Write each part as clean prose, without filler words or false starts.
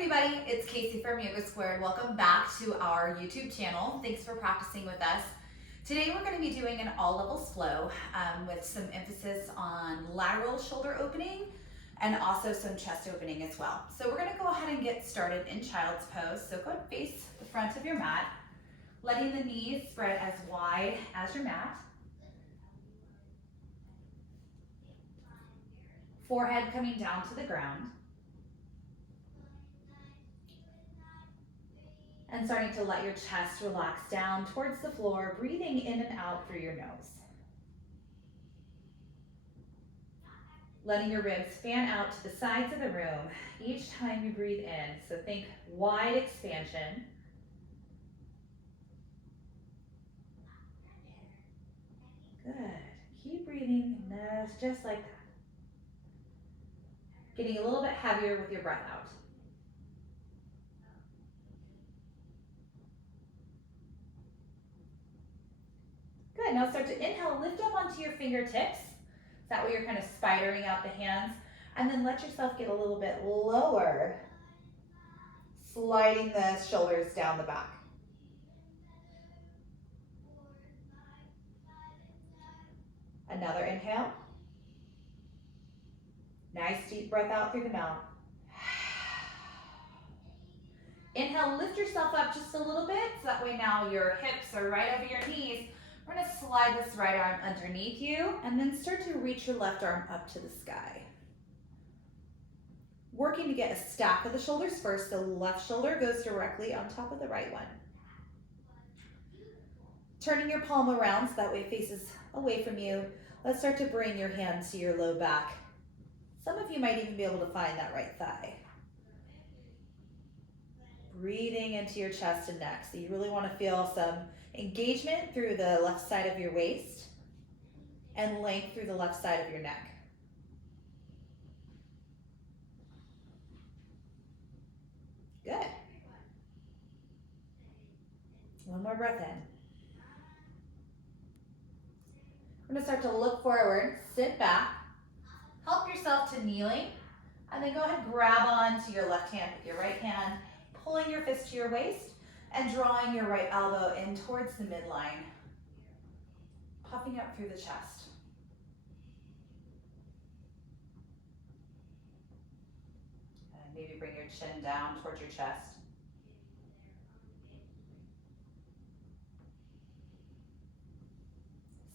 everybody, it's Casey from Yoga Squared. Welcome back to our YouTube channel. Thanks for practicing with us. Today we're going to be doing an all levels flow with some emphasis on lateral shoulder opening and also some chest opening as well. So we're going to go ahead and get started in child's pose. So go ahead and face the front of your mat, letting the knees spread as wide as your mat. Forehead coming down to the ground. And starting to let your chest relax down towards the floor, breathing in and out through your nose. Letting your ribs fan out to the sides of the room each time you breathe in. So think wide expansion. Good. Keep breathing just like that. Getting a little bit heavier with your breath out. Good, now start to inhale, lift up onto your fingertips. That way you're kind of spidering out the hands. And then let yourself get a little bit lower, sliding the shoulders down the back. Another inhale. Nice deep breath out through the mouth. Inhale, lift yourself up just a little bit, so that way now your hips are right over your knees. We're going to slide this right arm underneath you and then start to reach your left arm up to the sky. Working to get a stack of the shoulders first. The left shoulder goes directly on top of the right one. Turning your palm around so that way it faces away from you. Let's start to bring your hands to your low back. Some of you might even be able to find that right thigh. Breathing into your chest and neck. So you really want to feel some engagement through the left side of your waist and length through the left side of your neck. Good. One more breath in. We're going to start to look forward, sit back, help yourself to kneeling, and then go ahead and grab onto your left hand with your right hand, pulling your fist to your waist, and drawing your right elbow in towards the midline, puffing up through the chest. And maybe bring your chin down towards your chest.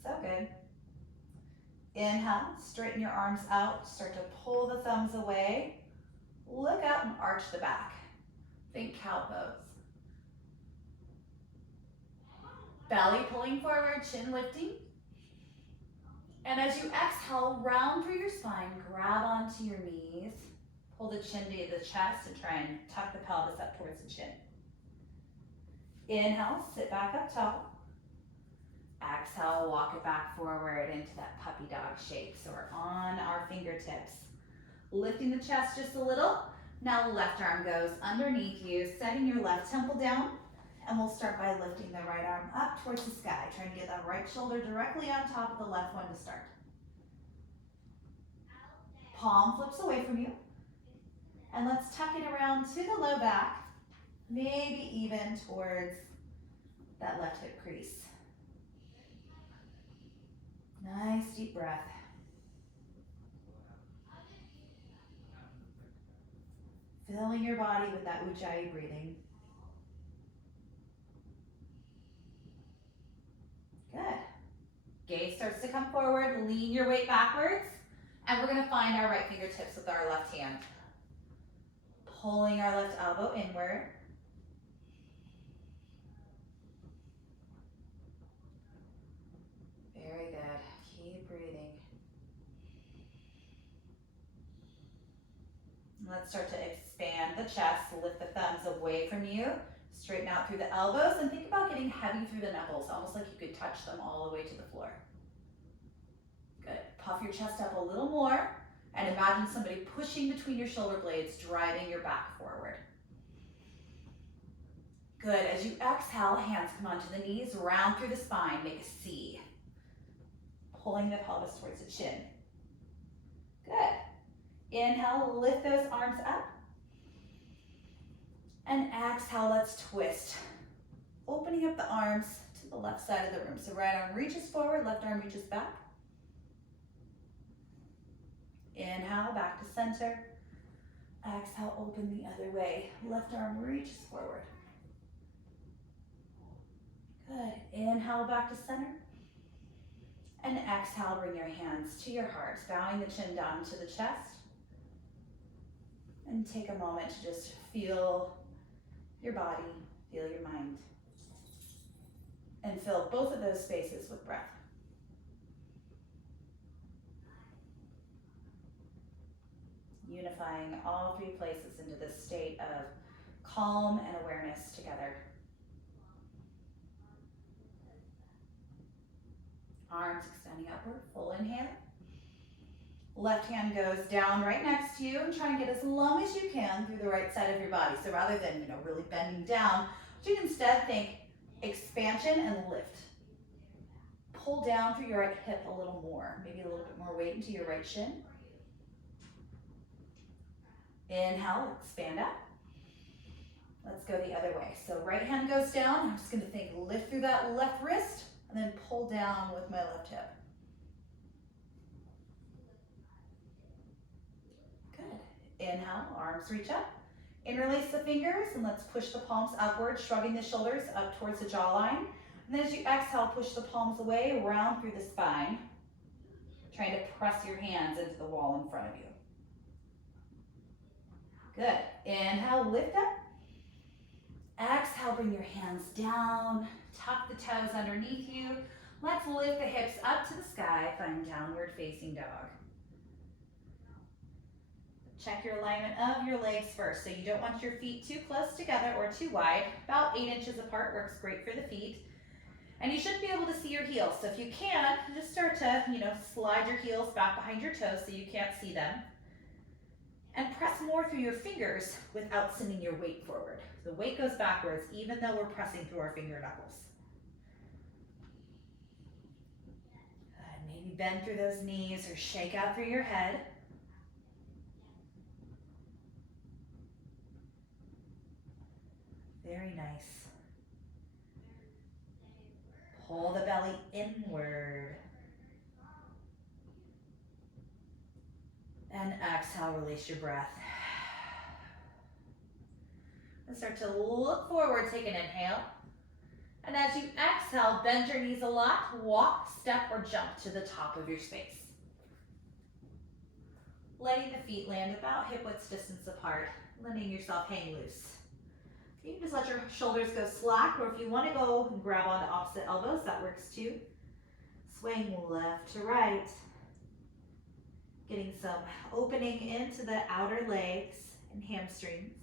So good. Inhale, straighten your arms out, start to pull the thumbs away, look out and arch the back. Think cow pose. Belly pulling forward, chin lifting. And as you exhale, round through your spine, grab onto your knees, pull the chin to the chest and try and tuck the pelvis up towards the chin. Inhale, sit back up tall. Exhale, walk it back forward into that puppy dog shape. So we're on our fingertips. Lifting the chest just a little. Now left arm goes underneath you, setting your left temple down. And we'll start by lifting the right arm up towards the sky. Trying to get that right shoulder directly on top of the left one to start. Palm flips away from you. And let's tuck it around to the low back. Maybe even towards that left hip crease. Nice deep breath. Filling your body with that Ujjayi breathing. Good. Gaze starts to come forward, lean your weight backwards, and we're going to find our right fingertips with our left hand. Pulling our left elbow inward. Very good. Keep breathing. Let's start to expand the chest, lift the thumbs away from you. Straighten out through the elbows and think about getting heavy through the knuckles, almost like you could touch them all the way to the floor. Good. Puff your chest up a little more and imagine somebody pushing between your shoulder blades, driving your back forward. Good. As you exhale, hands come onto the knees, round through the spine, make a C. Pulling the pelvis towards the chin. Good. Inhale, lift those arms up. exhale, let's twist. Opening up the arms to the left side of the room. So right arm reaches forward, left arm reaches back. Inhale, back to center. Exhale, open the other way. Left arm reaches forward. Good. Inhale, back to center. And exhale, bring your hands to your heart, bowing the chin down to the chest. And take a moment to just feel your body, feel your mind. And fill both of those spaces with breath. Unifying all three places into this state of calm and awareness together. Arms extending upward, full inhale. Left hand goes down right next to you and try and get as long as you can through the right side of your body. So rather than, really bending down, you can instead think expansion and lift. Pull down through your right hip a little more, maybe a little bit more weight into your right shin. Inhale, expand up. Let's go the other way. So right hand goes down. I'm just going to think lift through that left wrist and then pull down with my left hip. Good. Inhale, arms reach up. Interlace the fingers and let's push the palms upward, shrugging the shoulders up towards the jawline. And then as you exhale, push the palms away, round through the spine, trying to press your hands into the wall in front of you. Good. Inhale, lift up. Exhale, bring your hands down. Tuck the toes underneath you. Let's lift the hips up to the sky. Find downward facing dog. Check your alignment of your legs first. So you don't want your feet too close together or too wide. About 8 inches apart works great for the feet. And you should be able to see your heels. So if you can, just start to, slide your heels back behind your toes so you can't see them. And press more through your fingers without sending your weight forward. The weight goes backwards even though we're pressing through our finger knuckles. Good. Maybe bend through those knees or shake out through your head. Very nice. Pull the belly inward. And exhale, release your breath. And start to look forward, take an inhale. And as you exhale, bend your knees a lot, walk, step, or jump to the top of your space. Letting the feet land about hip width distance apart, letting yourself hang loose. You can just let your shoulders go slack, or if you want to go and grab onto opposite elbows, that works too. Swing left to right. Getting some opening into the outer legs and hamstrings.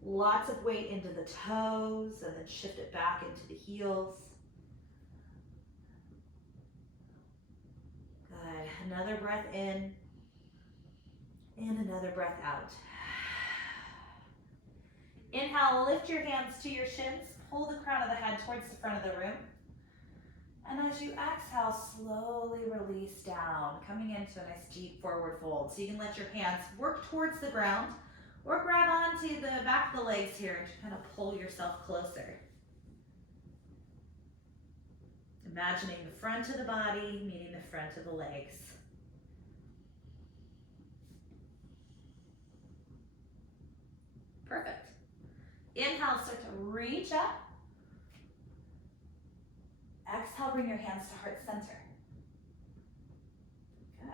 Lots of weight into the toes and then shift it back into the heels. Good. Another breath in and another breath out. Inhale, lift your hands to your shins. Pull the crown of the head towards the front of the room. And as you exhale, slowly release down, coming into a nice deep forward fold. So you can let your hands work towards the ground or grab onto the back of the legs here to kind of pull yourself closer. Imagining the front of the body meeting the front of the legs. Perfect. Inhale, start to reach up. Exhale, bring your hands to heart center. Good.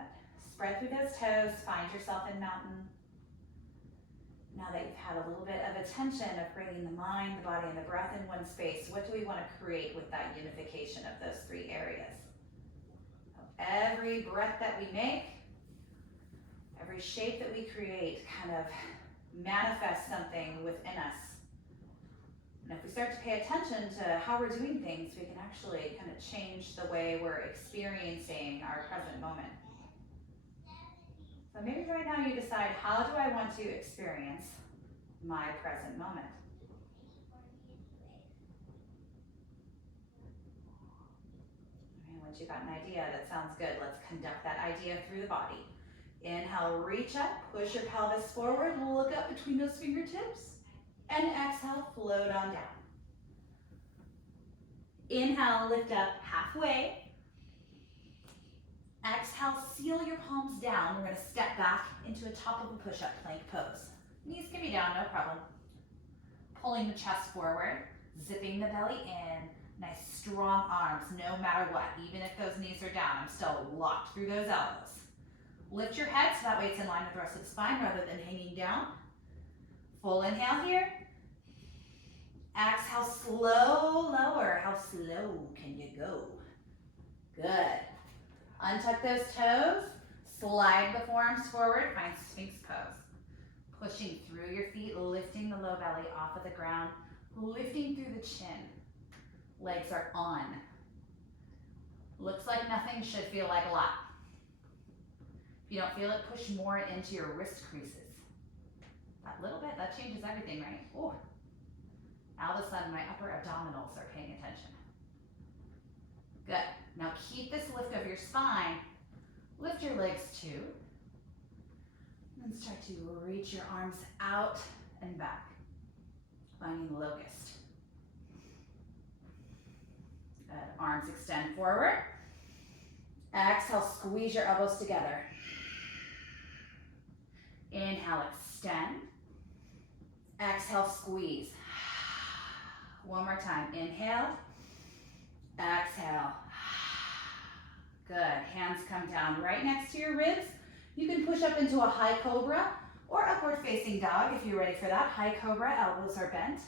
Spread through those toes, find yourself in mountain. Now that you've had a little bit of attention of bringing the mind, the body, and the breath in one space, what do we want to create with that unification of those three areas? Every breath that we make, every shape that we create kind of manifests something within us. And if we start to pay attention to how we're doing things, we can actually kind of change the way we're experiencing our present moment. So maybe right now you decide, how do I want to experience my present moment? And once you've got an idea that sounds good, let's conduct that idea through the body. Inhale, reach up, push your pelvis forward, look up between those fingertips, and exhale, float on down. Inhale, lift up halfway. Exhale, seal your palms down. We're going to step back into a top of a push-up plank pose. Knees can be down, no problem. Pulling the chest forward, zipping the belly in. Nice strong arms, no matter what. Even if those knees are down, I'm still locked through those elbows. Lift your head so that way it's in line with the rest of the spine rather than hanging down. Full inhale here. Exhale, slow lower. How slow can you go? Good. Untuck those toes. Slide the forearms forward. Find Sphinx pose. Pushing through your feet, lifting the low belly off of the ground, lifting through the chin. Legs are on. Looks like nothing, should feel like a lot. If you don't feel it, push more into your wrist creases. That little bit, that changes everything, right? Oh. Now all of a sudden my upper abdominals are paying attention. Good. Now keep this lift of your spine. Lift your legs too. And start to reach your arms out and back. Finding the locust. Good. Arms extend forward. Exhale, squeeze your elbows together. Inhale, extend. Exhale, squeeze. One more time. Inhale. Exhale. Good. Hands come down right next to your ribs. You can push up into a high cobra or upward facing dog if you're ready for that. High cobra, elbows are bent.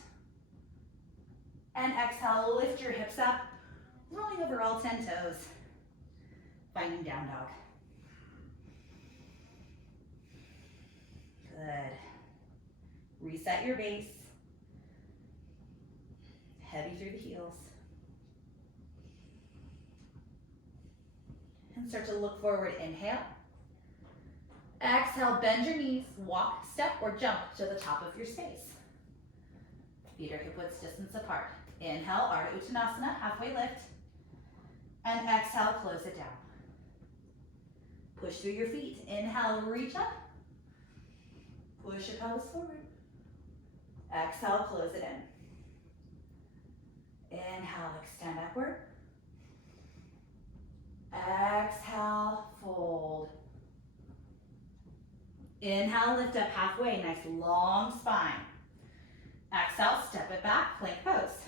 And exhale, lift your hips up, rolling over all 10 toes. Finding down dog. Good. Reset your base. Heavy through the heels. And start to look forward. Inhale. Exhale, bend your knees, walk, step, or jump to the top of your space. Feet are hip width distance apart. Inhale, Ardha Uttanasana, halfway lift. And exhale, close it down. Push through your feet. Inhale, reach up. Push your pelvis forward. Exhale, close it in. Inhale, extend upward. Exhale, fold. Inhale, lift up halfway, nice long spine. Exhale, step it back, plank pose.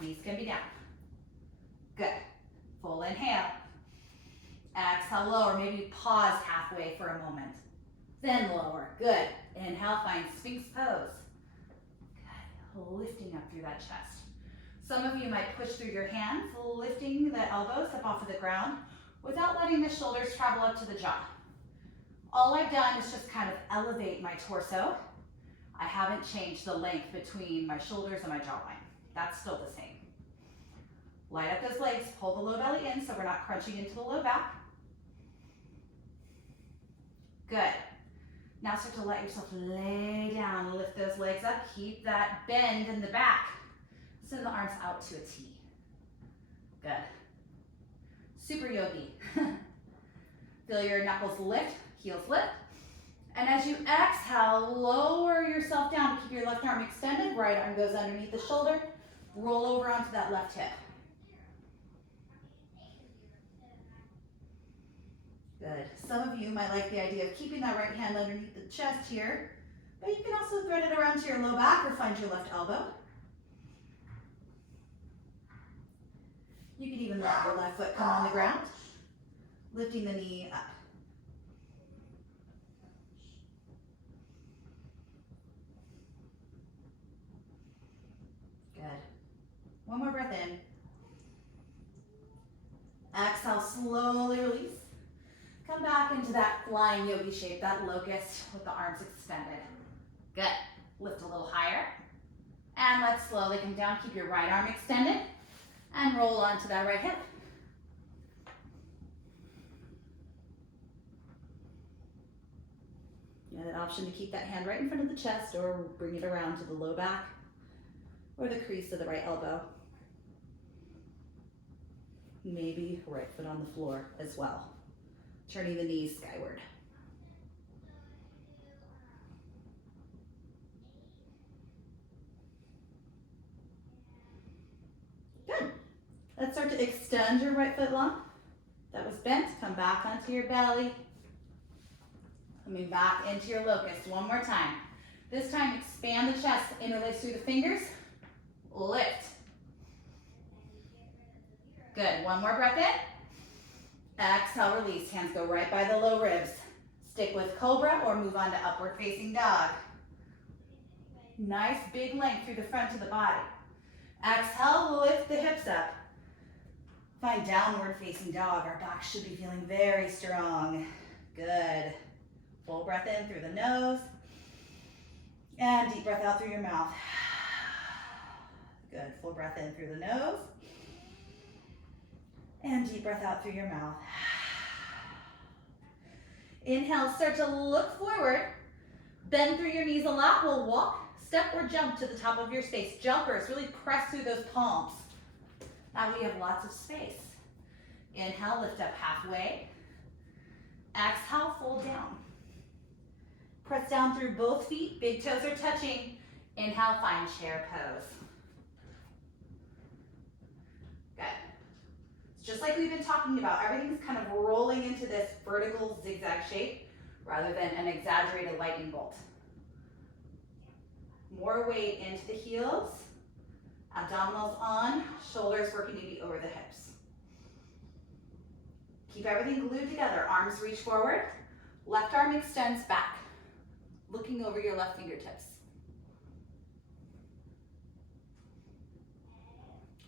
Knees can be down. Good. Full inhale. Exhale, lower, maybe pause halfway for a moment. Then lower, good. Inhale, find Sphinx pose. Good, lifting up through that chest. Some of you might push through your hands, lifting the elbows up off of the ground without letting the shoulders travel up to the jaw. All I've done is just kind of elevate my torso. I haven't changed the length between my shoulders and my jawline. That's still the same. Light up those legs, pull the low belly in so we're not crunching into the low back. Good. Now start to let yourself lay down, lift those legs up, keep that bend in the back. Send the arms out to a T. Good. Super yogi. Feel your knuckles lift, heels lift. And as you exhale, lower yourself down to keep your left arm extended. Right arm goes underneath the shoulder. Roll over onto that left hip. Good. Some of you might like the idea of keeping that right hand underneath the chest here, but you can also thread it around to your low back or find your left elbow. You can even let your left foot come on the ground, lifting the knee up. Good. One more breath in. Exhale, slowly release. Come back into that flying yogi shape, that locust with the arms extended. Good. Lift a little higher. And let's slowly come down. Keep your right arm extended. And roll onto that right hip. You have an option to keep that hand right in front of the chest or bring it around to the low back or the crease of the right elbow. Maybe right foot on the floor as well. Turning the knees skyward. Let's start to extend your right foot long. That was bent, come back onto your belly. Coming back into your locust, one more time. This time, expand the chest, interlace through the fingers, lift. Good, one more breath in. Exhale, release, hands go right by the low ribs. Stick with cobra or move on to upward facing dog. Nice big length through the front of the body. Exhale, lift the hips up. Find downward facing dog. Our back should be feeling very strong. Good. Full breath in through the nose. And deep breath out through your mouth. Good. Full breath in through the nose. And deep breath out through your mouth. Inhale, start to look forward. Bend through your knees a lot. We'll walk, step, or jump to the top of your space. Jumpers, really press through those palms. Now we have lots of space. Inhale, lift up halfway. Exhale, fold down. Press down through both feet. Big toes are touching. Inhale, find chair pose. Good. Just like we've been talking about, everything's kind of rolling into this vertical zigzag shape rather than an exaggerated lightning bolt. More weight into the heels, abdominals on, shoulders working to be over the hips. Keep everything glued together, arms reach forward, left arm extends back, looking over your left fingertips.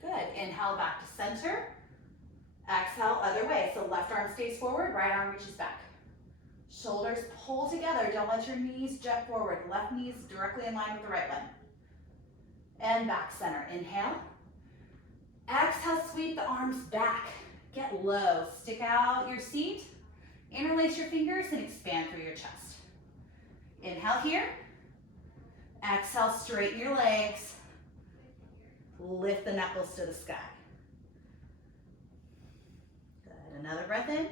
Good, inhale back to center. Exhale, other way. So left arm stays forward, right arm reaches back. Shoulders pull together. Don't let your knees jet forward. Left knees directly in line with the right one. And back center. Inhale. Exhale, sweep the arms back. Get low. Stick out your seat. Interlace your fingers and expand through your chest. Inhale here. Exhale, straighten your legs. Lift the knuckles to the sky. Another breath in.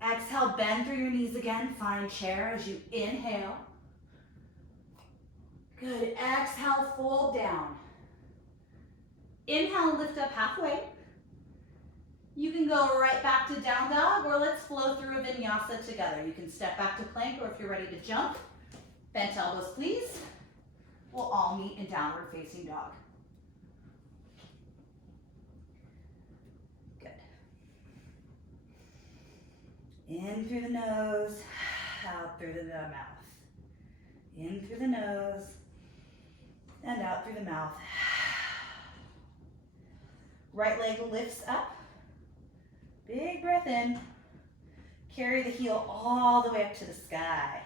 Exhale, bend through your knees again. Find chair as you inhale. Good. Exhale, fold down. Inhale, lift up halfway. You can go right back to down dog, or let's flow through a vinyasa together. You can step back to plank, or if you're ready to jump, bent elbows, please. We'll all meet in downward facing dog. In through the nose, out through the mouth. In through the nose, and out through the mouth. Right leg lifts up. Big breath in. Carry the heel all the way up to the sky.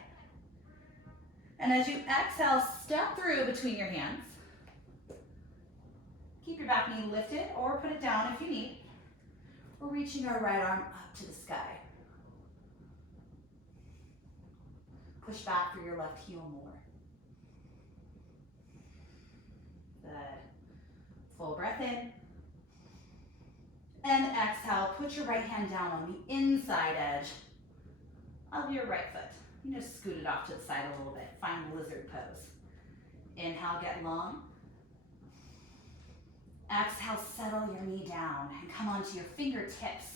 And as you exhale, step through between your hands. Keep your back knee lifted or put it down if you need. We're reaching our right arm up to the sky. Push back through your left heel more. Good. Full breath in. And exhale, put your right hand down on the inside edge of your right foot. You know, scoot it off to the side a little bit. Find lizard pose. Inhale, get long. Exhale, settle your knee down and come onto your fingertips.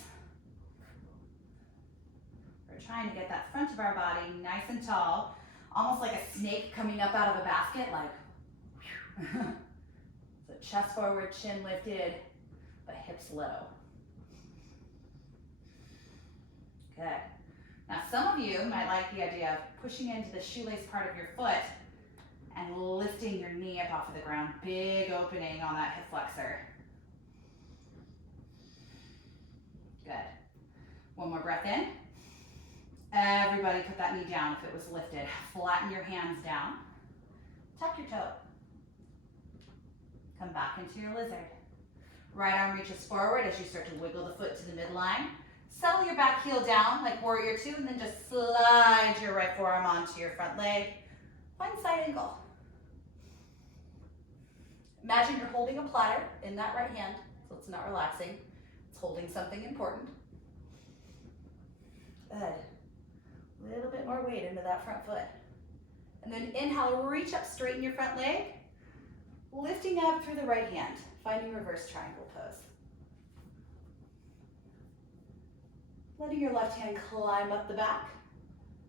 We're trying to get that front of our body nice and tall, almost like a snake coming up out of a basket, like so chest forward, chin lifted, but hips low. Good. Now some of you might like the idea of pushing into the shoelace part of your foot and lifting your knee up off of the ground. Big opening on that hip flexor. Good. One more breath in. Everybody put that knee down if it was lifted. Flatten your hands down. Tuck your toe. Come back into your lizard. Right arm reaches forward as you start to wiggle the foot to the midline. Settle your back heel down like warrior two, and then just slide your right forearm onto your front leg. Find side angle. Imagine you're holding a platter in that right hand, so it's not relaxing. It's holding something important. Good. A little bit more weight into that front foot. And then inhale, reach up, straighten your front leg. Lifting up through the right hand, finding reverse triangle pose. Letting your left hand climb up the back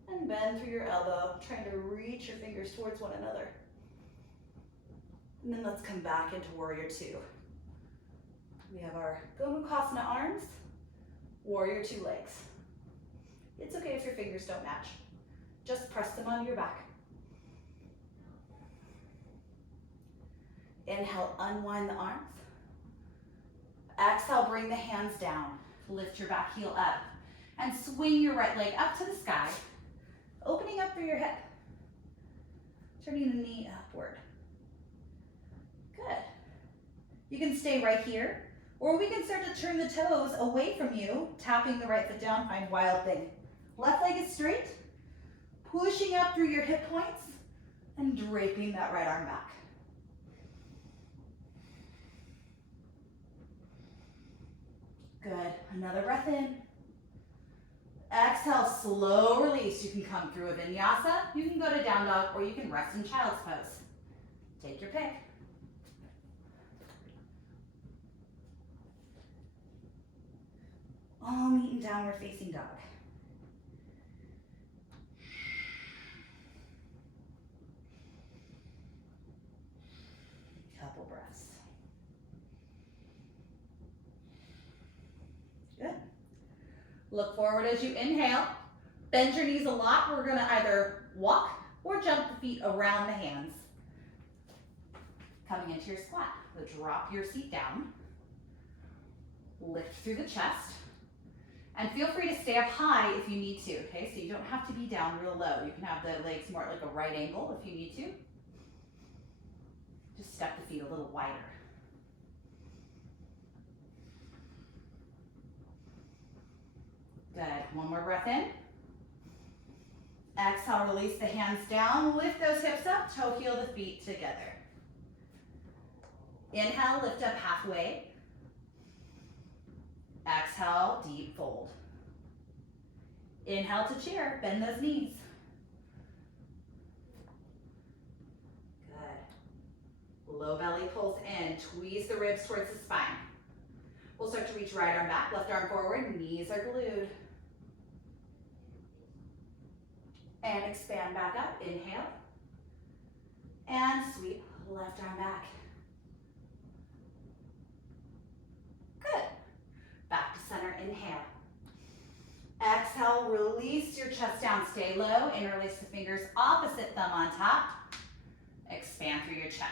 and bend through your elbow, trying to reach your fingers towards one another. And then let's come back into warrior two. We have our Gomukhasana arms, warrior two legs. It's okay if your fingers don't match. Just press them onto your back. Inhale, unwind the arms. Exhale, bring the hands down. Lift your back heel up and swing your right leg up to the sky, opening up through your hip, turning the knee upward. Good. You can stay right here, or we can start to turn the toes away from you, tapping the right foot down, find wild thing. Left leg is straight, pushing up through your hip points and draping that right arm back. Good, another breath in. Exhale, slow release. You can come through a vinyasa, you can go to down dog, or you can rest in child's pose. Take your pick. All meet in downward facing dog. Couple breaths. Good. Look forward as you inhale. Bend your knees a lot. We're gonna either walk or jump the feet around the hands. Coming into your squat. So drop your seat down. Lift through the chest. And feel free to stay up high if you need to, okay? So you don't have to be down real low. You can have the legs more at like a right angle if you need to. Just step the feet a little wider. Good, one more breath in. Exhale, release the hands down, lift those hips up, toe heel the feet together. Inhale, lift up halfway. Exhale, deep fold. Inhale to chair, bend those knees. Good. Low belly pulls in, tweeze the ribs towards the spine. We'll start to reach right arm back, left arm forward, knees are glued. And expand back up, inhale. And sweep, left arm back. Good. Back to center, inhale. Exhale, release your chest down, stay low, interlace the fingers, opposite thumb on top. Expand through your chest.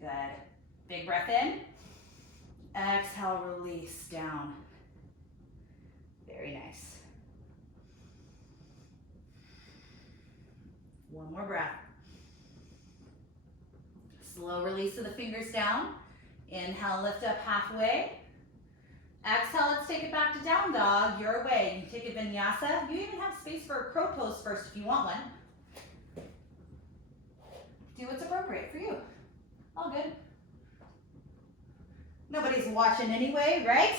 Good. Big breath in. Exhale, release down. Very nice. One more breath. Slow release of the fingers down. Inhale, lift up halfway. Exhale, let's take it back to down dog, your way. You can take a vinyasa. You even have space for a crow pose first if you want one. Do what's appropriate for you. All good. Nobody's watching anyway, right?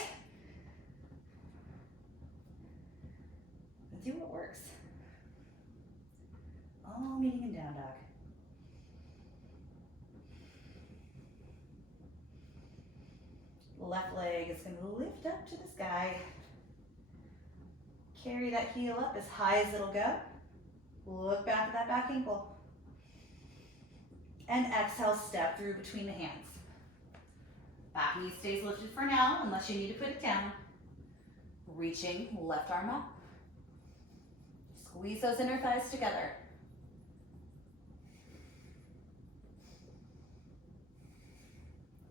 Do what works. All meeting in down dog. Left leg is going to lift up to the sky. Carry that heel up as high as it'll go. Look back at that back ankle. And exhale, step through between the hands. Back knee stays lifted for now, unless you need to put it down. Reaching, left arm up. Squeeze those inner thighs together.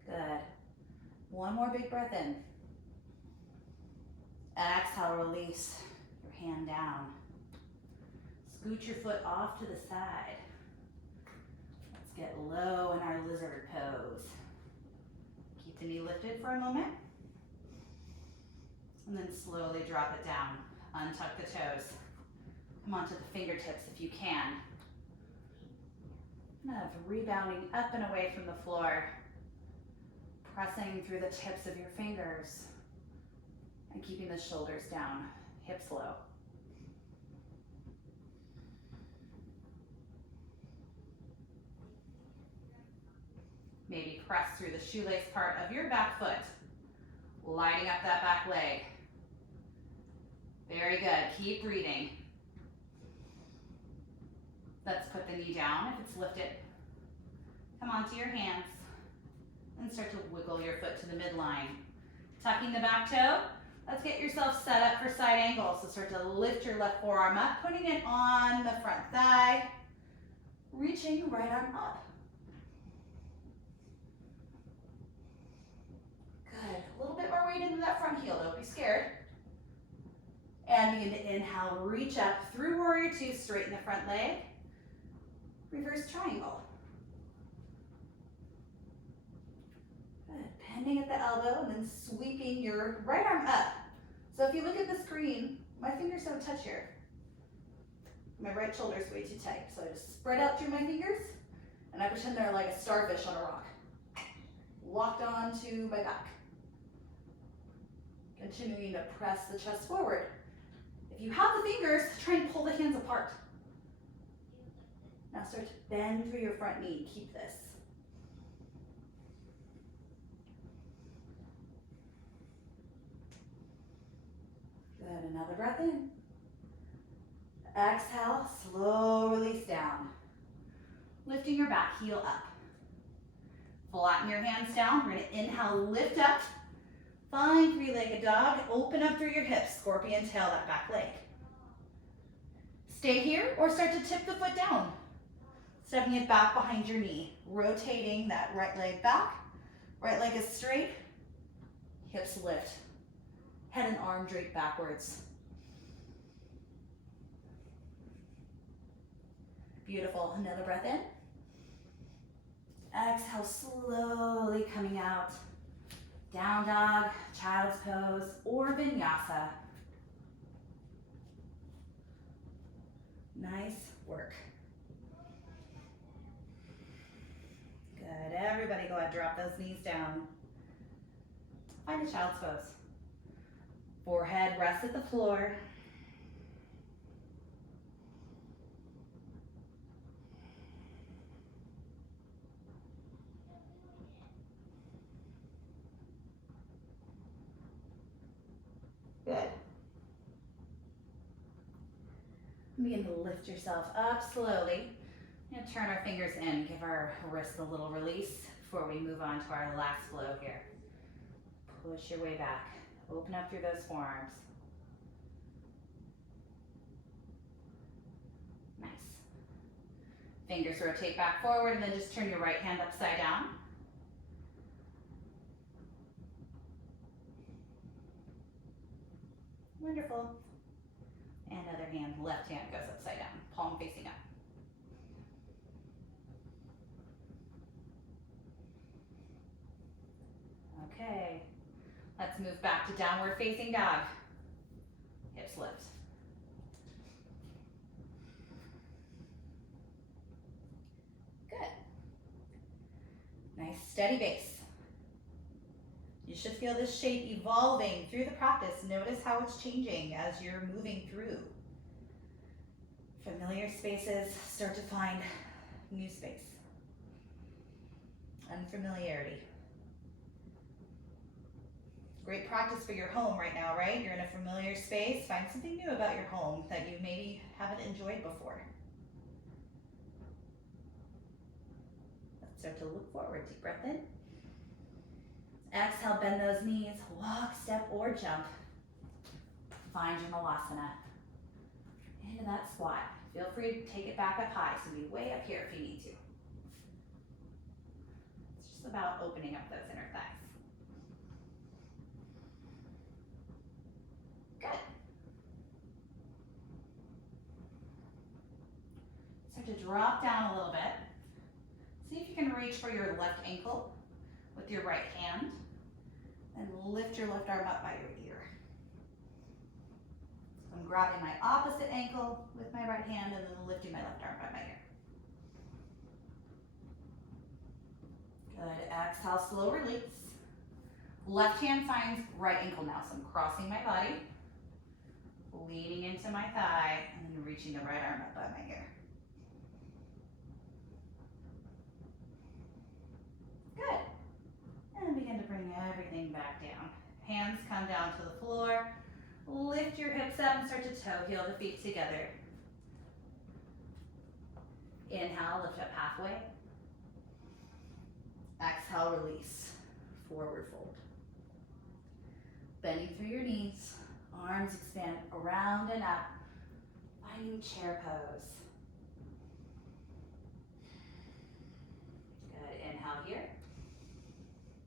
Good. One more big breath in. Exhale, release your hand down. Scoot your foot off to the side. Let's get low in our lizard pose. Keep the knee lifted for a moment. And then slowly drop it down. Untuck the toes. Come onto the fingertips if you can. Kind of rebounding up and away from the floor. Pressing through the tips of your fingers and keeping the shoulders down, hips low. press through the shoelace part of your back foot, lighting up that back leg. Very good, keep breathing. Let's put the knee down if it's lifted. Come onto your hands and start to wiggle your foot to the midline. Tucking the back toe. Let's get yourself set up for side angle. So start to lift your left forearm up, putting it on the front thigh, reaching right arm up. Good, a little bit more weight into that front heel, don't be scared. And begin to inhale, reach up through warrior two, straighten the front leg, reverse triangle. Good, bending at the elbow and then sweeping your right arm up. So if you look at the screen, my fingers don't touch here. My right shoulder is way too tight. So I just spread out through my fingers and I pretend they're like a starfish on a rock. Locked onto my back. Continuing to press the chest forward. If you have the fingers, try and pull the hands apart. Now start to bend through your front knee. Keep this. Good, another breath in. Exhale, slow release down. Lifting your back heel up. Flatten your hands down. We're going to inhale, lift up. Find three-legged dog. Open up through your hips. Scorpion tail that back leg. Stay here or start to tip the foot down. Stepping it back behind your knee. Rotating that right leg back. Right leg is straight. Hips lift. Head and arm drape backwards. Beautiful. Another breath in. Exhale, slowly coming out. Down dog, child's pose, or vinyasa. Nice work. Good. Everybody go ahead, drop those knees down. Find a child's pose. Forehead rests at the floor. Good. Begin to lift yourself up slowly. And turn our fingers in. Give our wrists a little release before we move on to our last flow here. Push your way back. Open up through those forearms. Nice. Fingers rotate back forward and then just turn your right hand upside down. Wonderful. And other hand, left hand goes upside down, palm facing up. Okay, let's move back to downward facing dog. Hips lift. Good. Nice steady base. You should feel this shape evolving through the practice. Notice how it's changing as you're moving through. Familiar spaces, start to find new space. Unfamiliarity. Great practice for your home right now, right? You're in a familiar space. Find something new about your home that you maybe haven't enjoyed before. Let's start to look forward. Deep breath in. Exhale, bend those knees. Walk, step, or jump. Find your malasana. Into that squat. Feel free to take it back up high, so be way up here if you need to. It's just about opening up those inner thighs. Good. Start to drop down a little bit. See if you can reach for your left ankle with your right hand and lift your left arm up by your ear. So I'm grabbing my opposite ankle with my right hand and then lifting my left arm by my ear. Good. Exhale, slow release. Left hand finds right ankle now, so I'm crossing my body, leaning into my thigh, and then reaching the right arm up by my ear. Good. And begin to bring everything back down. Hands come down to the floor. Lift your hips up and start to toe heel the feet together. Inhale, lift up halfway. Exhale, release. Forward fold. Bending through your knees. Arms expand around and up. Finding chair pose. Good. Inhale here.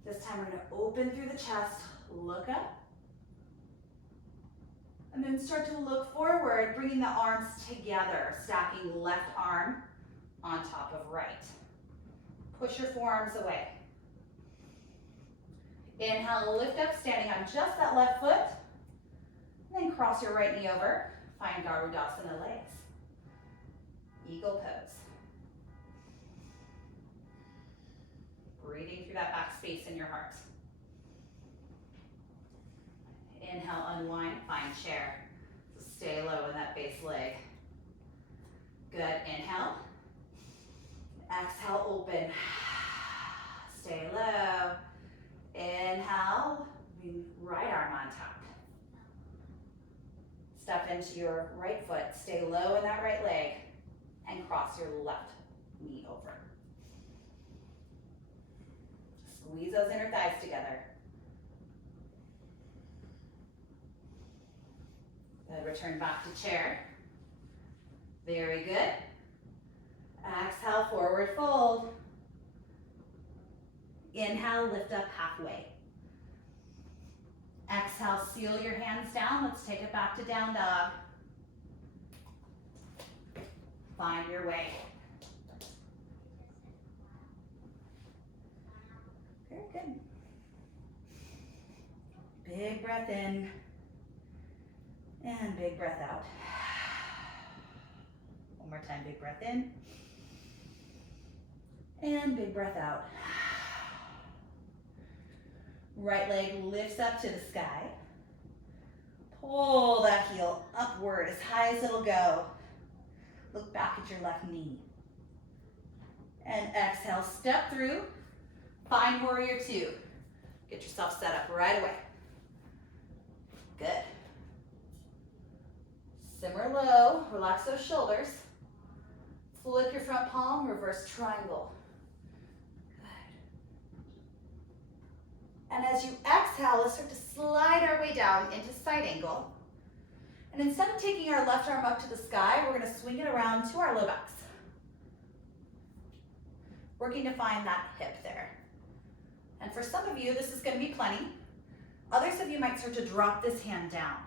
This time we're going to open through the chest. Look up. And then start to look forward, bringing the arms together, stacking left arm on top of right. Push your forearms away. Inhale, lift up, standing on just that left foot. And then cross your right knee over. Find Garudasana legs. Eagle pose. Breathing through that back space in your heart. Inhale, unwind, find chair. So stay low in that base leg. Good, inhale. Exhale, open. Stay low. Inhale, right arm on top. Step into your right foot. Stay low in that right leg. And cross your left knee over. Squeeze those inner thighs together. Good, return back to chair. Very good. Exhale, forward fold. Inhale, lift up halfway. Exhale, seal your hands down. Let's take it back to down dog. Find your way. Very good. Big breath in. And big breath out. One more time, big breath in. And big breath out. Right leg lifts up to the sky. Pull that heel upward as high as it'll go. Look back at your left knee. And exhale, step through. Find warrior two. Get yourself set up right away. Good. Simmer low, relax those shoulders. Flip your front palm, reverse triangle. And as you exhale, let's start to slide our way down into side angle. And instead of taking our left arm up to the sky, we're going to swing it around to our low backs. Working to find that hip there. And for some of you, this is going to be plenty. Others of you might start to drop this hand down.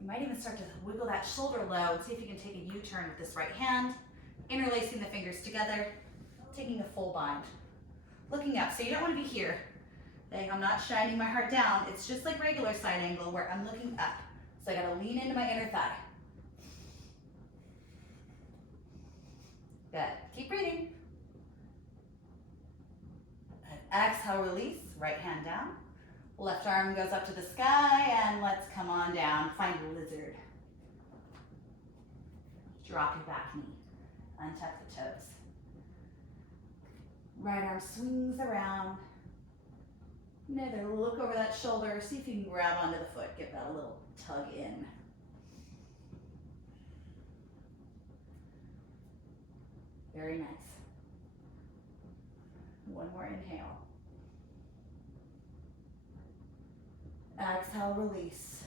You might even start to wiggle that shoulder low and see if you can take a U-turn with this right hand, interlacing the fingers together, taking a full bind. Looking up, so you don't want to be here. I'm not shining my heart down. It's just like regular side angle where I'm looking up. So I gotta lean into my inner thigh. Good, keep breathing. And exhale, release, right hand down. Left arm goes up to the sky and let's come on down. Find your lizard. Drop your back knee. Untuck the toes. Right arm swings around. Another look over that shoulder. See if you can grab onto the foot. Give that a little tug in. Very nice. One more inhale. Exhale, release.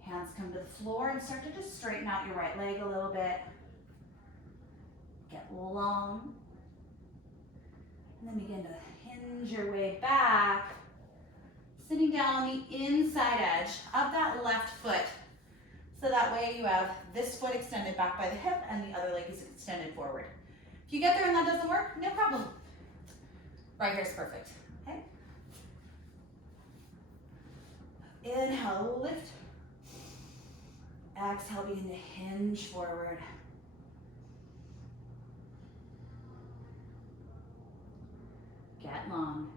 Hands come to the floor and start to just straighten out your right leg a little bit. Get long. And then begin to hinge your way back. Sitting down on the inside edge of that left foot. So that way you have this foot extended back by the hip and the other leg is extended forward. If you get there and that doesn't work, no problem. Right here is perfect, okay? Inhale, lift. Exhale, begin to hinge forward. Get long.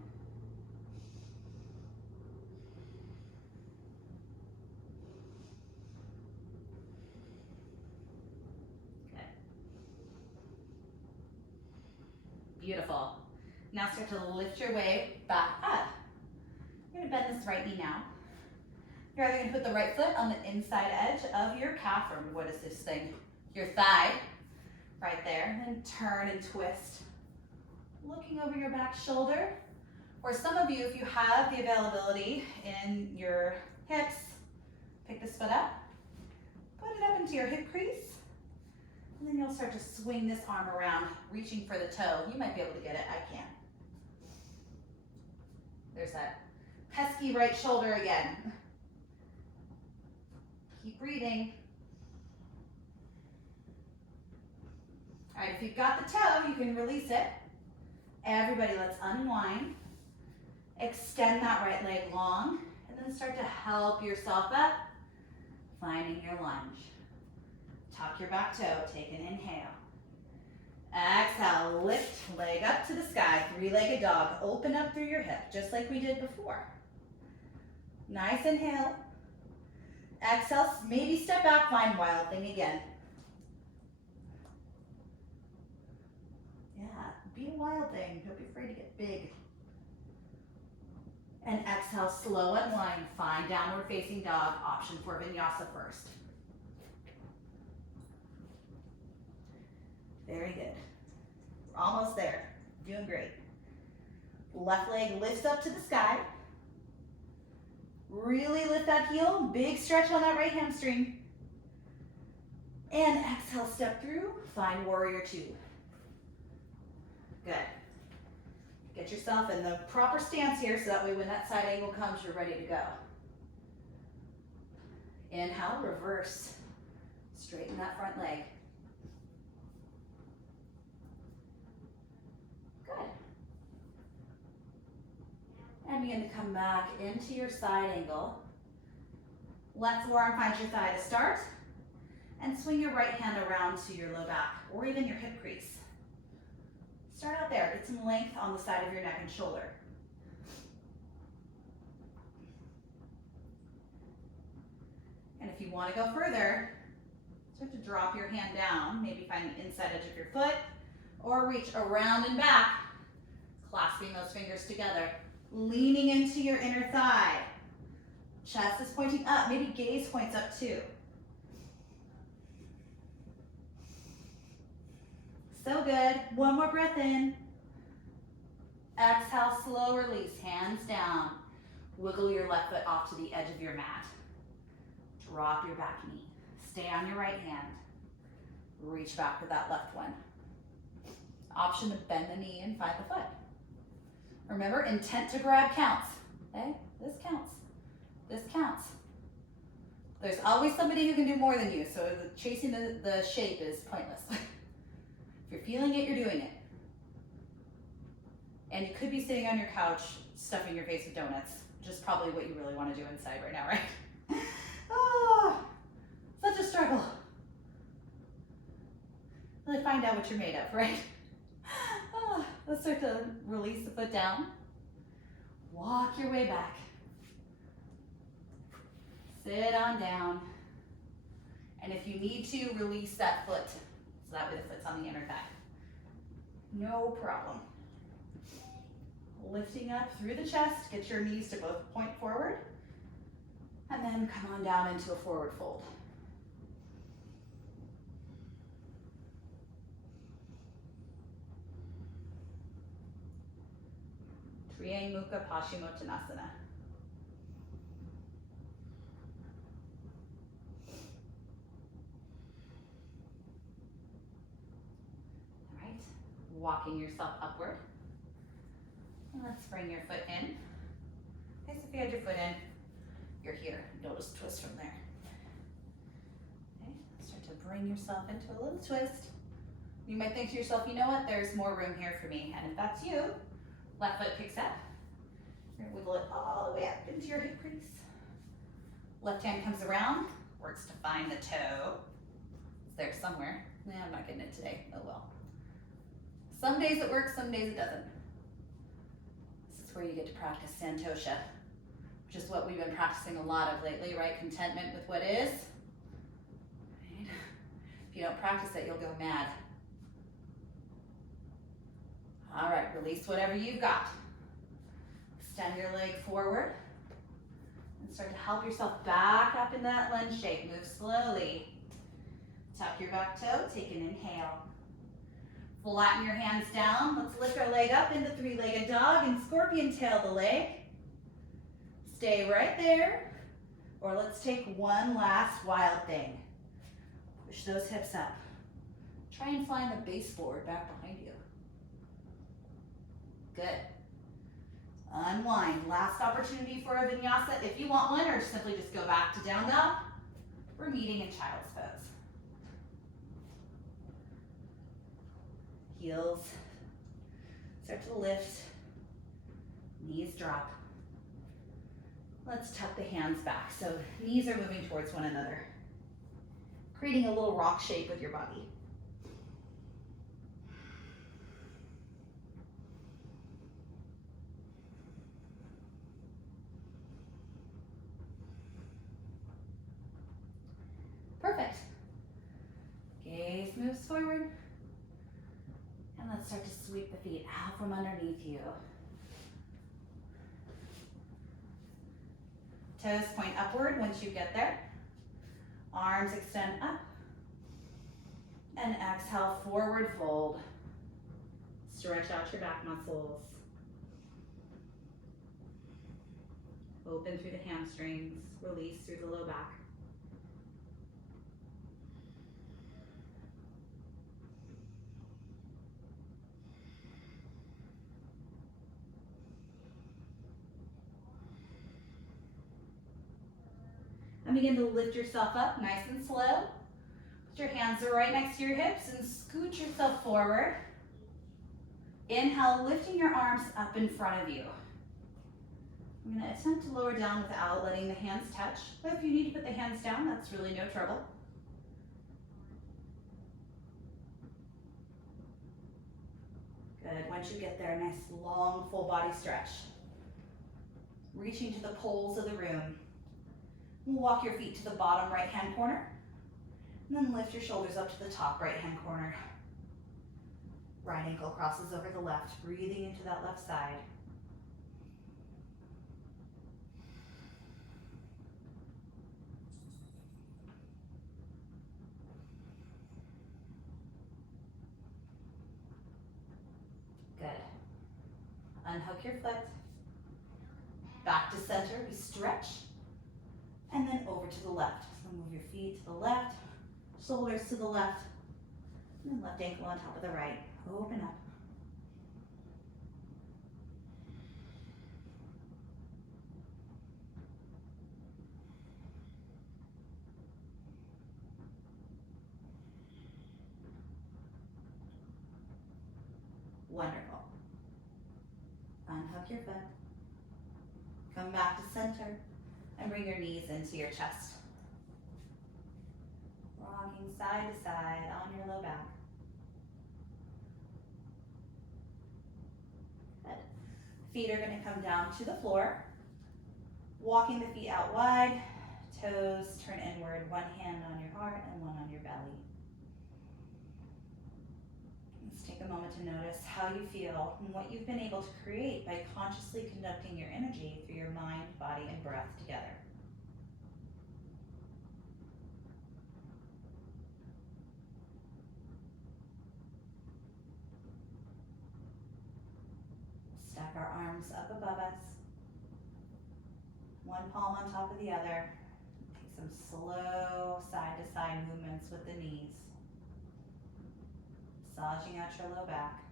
Good. Beautiful. Now start to lift your way back up. You're gonna bend this right knee now. You're either gonna put the right foot on the inside edge of your calf, or what is this thing? Your thigh, right there. And then turn and twist. Looking over your back shoulder. Or some of you, if you have the availability in your hips, pick this foot up, put it up into your hip crease, and then you'll start to swing this arm around, reaching for the toe. You might be able to get it, I can't. There's that pesky right shoulder again. Keep breathing. All right, if you've got the toe, you can release it. Everybody, let's unwind. Extend that right leg long, and then start to help yourself up, finding your lunge. Tuck your back toe, take an inhale. Exhale, lift leg up to the sky, three-legged dog. Open up through your hip, just like we did before. Nice inhale. Exhale, maybe step back, find wild thing again. Yeah, be a wild thing, don't be afraid to get big. And exhale, slow unwind, find downward facing dog, option for Vinyasa first. Very good. We're almost there, doing great. Left leg lifts up to the sky. Really lift that heel, big stretch on that right hamstring. And exhale, step through, find warrior two. Good. Get yourself in the proper stance here so that way when that side angle comes, you're ready to go. Inhale, reverse. Straighten that front leg. Good. And begin to come back into your side angle. Left forearm finds your thigh to start. And swing your right hand around to your low back or even your hip crease. Start out there, get some length on the side of your neck and shoulder. And if you want to go further, start to drop your hand down, maybe find the inside edge of your foot, or reach around and back, clasping those fingers together, leaning into your inner thigh. Chest is pointing up, maybe gaze points up too. So good. One more breath in. Exhale, slow release, hands down. Wiggle your left foot off to the edge of your mat. Drop your back knee. Stay on your right hand. Reach back with that left one. Option to bend the knee and find the foot. Remember, intent to grab counts. Okay? This counts. This counts. There's always somebody who can do more than you, so chasing the shape is pointless. If you're feeling it, you're doing it. And you could be sitting on your couch stuffing your face with donuts, which is probably what you really want to do inside right now, right? Oh, such a struggle. Really find out what you're made of, right? Oh, let's start to release the foot down. Walk your way back. Sit on down. And if you need to, release that foot. So that way the foot's on the inner thigh. No problem. Lifting up through the chest, get your knees to both point forward, and then come on down into a forward fold. Triangmukha Paschimottanasana. Walking yourself upward. And let's bring your foot in. Okay, so if you had your foot in, you're here. You'll just twist from there. Okay, start to bring yourself into a little twist. You might think to yourself, you know what, there's more room here for me. And if that's you, left foot kicks up. You're gonna wiggle it all the way up into your hip crease. Left hand comes around, works to find the toe. It's there somewhere. Nah, I'm not getting it today. Oh well. Some days it works, some days it doesn't. This is where you get to practice santosha, which is what we've been practicing a lot of lately, right? Contentment with what is. Right? If you don't practice it, you'll go mad. All right, release whatever you've got. Extend your leg forward and start to help yourself back up in that lunge shape. Move slowly. Tuck your back toe, take an inhale. Flatten your hands down. Let's lift our leg up into three-legged dog and scorpion tail the leg. Stay right there. Or let's take one last wild thing. Push those hips up. Try and find the baseboard back behind you. Good. Unwind. Last opportunity for a vinyasa if you want one, or simply just go back to down dog. We're meeting in child's pose. Heels start to lift, knees drop. Let's tuck the hands back so knees are moving towards one another, creating a little rock shape with your body. Perfect. Gaze moves forward. And let's start to sweep the feet out from underneath you. Toes point upward once you get there. Arms extend up. And exhale, forward fold. Stretch out your back muscles. Open through the hamstrings. Release through the low back. And begin to lift yourself up nice and slow. Put your hands right next to your hips and scoot yourself forward. Inhale, lifting your arms up in front of you. I'm going to attempt to lower down without letting the hands touch, but if you need to put the hands down, that's really no trouble. Good. Once you get there, nice long full body stretch. Reaching to the poles of the room. We'll walk your feet to the bottom right-hand corner, and then lift your shoulders up to the top right-hand corner. Right ankle crosses over the left, breathing into that left side. Good. Unhook your foot. Back to center, we stretch. And then over to the left. So move your feet to the left, shoulders to the left, and then left ankle on top of the right. Open up. Wonderful. Unhook your foot. Come back to center. And bring your knees into your chest. Rocking side to side on your low back. Good. Feet are going to come down to the floor. Walking the feet out wide. Toes turn inward. One hand on your heart and one on your belly. Let's take a moment to notice how you feel and what you've been able to create by consciously conducting your energy through your mind, body, and breath together. Stack our arms up above us. One palm on top of the other. Take some slow side-to-side movements with the knees. Massaging out your low back.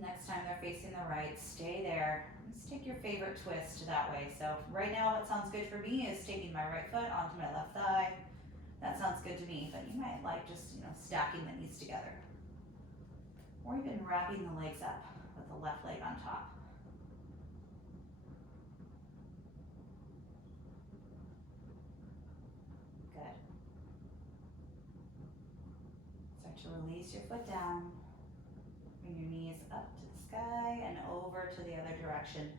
Next time they're facing the right, stay there. Let's take your favorite twist that way. So right now what sounds good for me is taking my right foot onto my left thigh. That sounds good to me, but you might like just, stacking the knees together. Or even wrapping the legs up with the left leg on top. Good. Start to release your foot down. Bring your knees up to the sky and over to the other direction.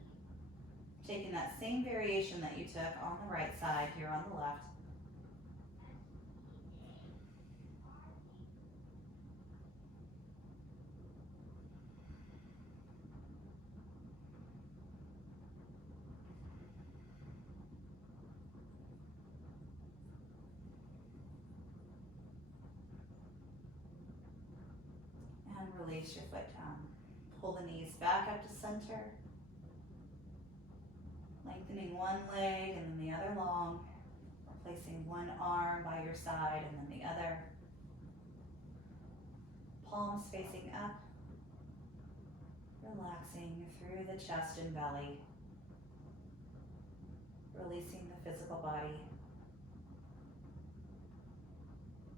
Taking that same variation that you took on the right side here on the left. Release your foot down. Pull the knees back up to center. Lengthening one leg and then the other long. Placing one arm by your side and then the other. Palms facing up. Relaxing through the chest and belly. Releasing the physical body.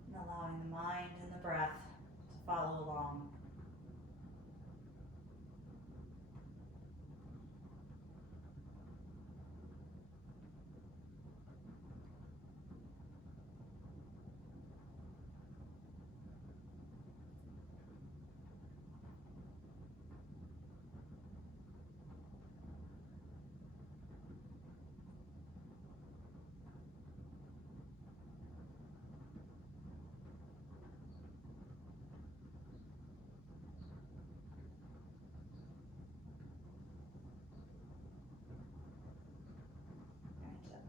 And allowing the mind and the breath to follow along.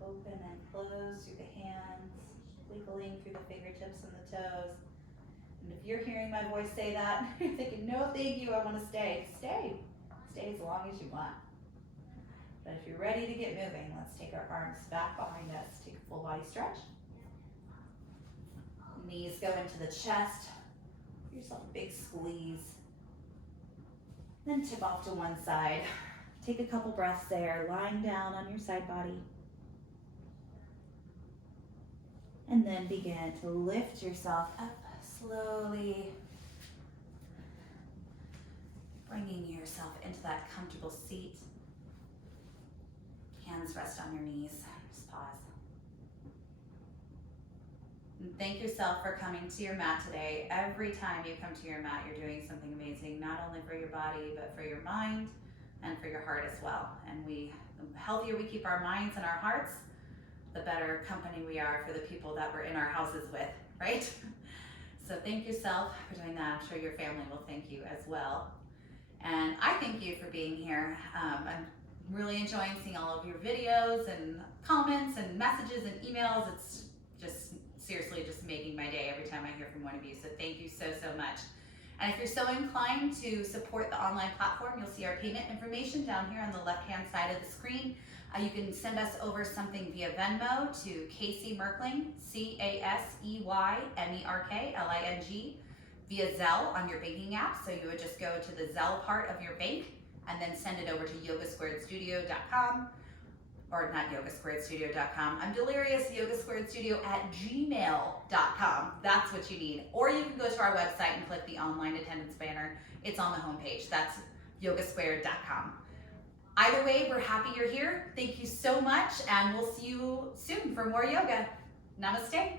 Open and close through the hands, wiggling through the fingertips and the toes. And if you're hearing my voice say that, you're thinking, no, thank you, I want to stay. Stay. Stay as long as you want. But if you're ready to get moving, let's take our arms back behind us. Take a full body stretch. Knees go into the chest. Give yourself a big squeeze. Then tip off to one side. Take a couple breaths there, lying down on your side body. And then begin to lift yourself up slowly, bringing yourself into that comfortable seat. Hands rest on your knees. Just pause. And thank yourself for coming to your mat today. Every time you come to your mat, you're doing something amazing, not only for your body, but for your mind and for your heart as well. And the healthier we keep our minds and our hearts, the better company we are for the people that we're in our houses with, right? So thank yourself for doing that. I'm sure your family will thank you as well. And I thank you for being here. I'm really enjoying seeing all of your videos and comments and messages and emails. It's just seriously just making my day every time I hear from one of you. So thank you so, so much. And if you're so inclined to support the online platform, you'll see our payment information down here on the left-hand side of the screen. You can send us over something via Venmo to Casey Merkling, CASEYMERKLING, via Zelle on your banking app. So you would just go to the Zelle part of your bank and then send it over to yogasquaredstudio.com, or not yogasquaredstudio.com. I'm delirious, yogasquaredstudio@gmail.com. That's what you need. Or you can go to our website and click the online attendance banner. It's on the homepage. That's yogasquared.com. Either way, we're happy you're here. Thank you so much, and we'll see you soon for more yoga. Namaste.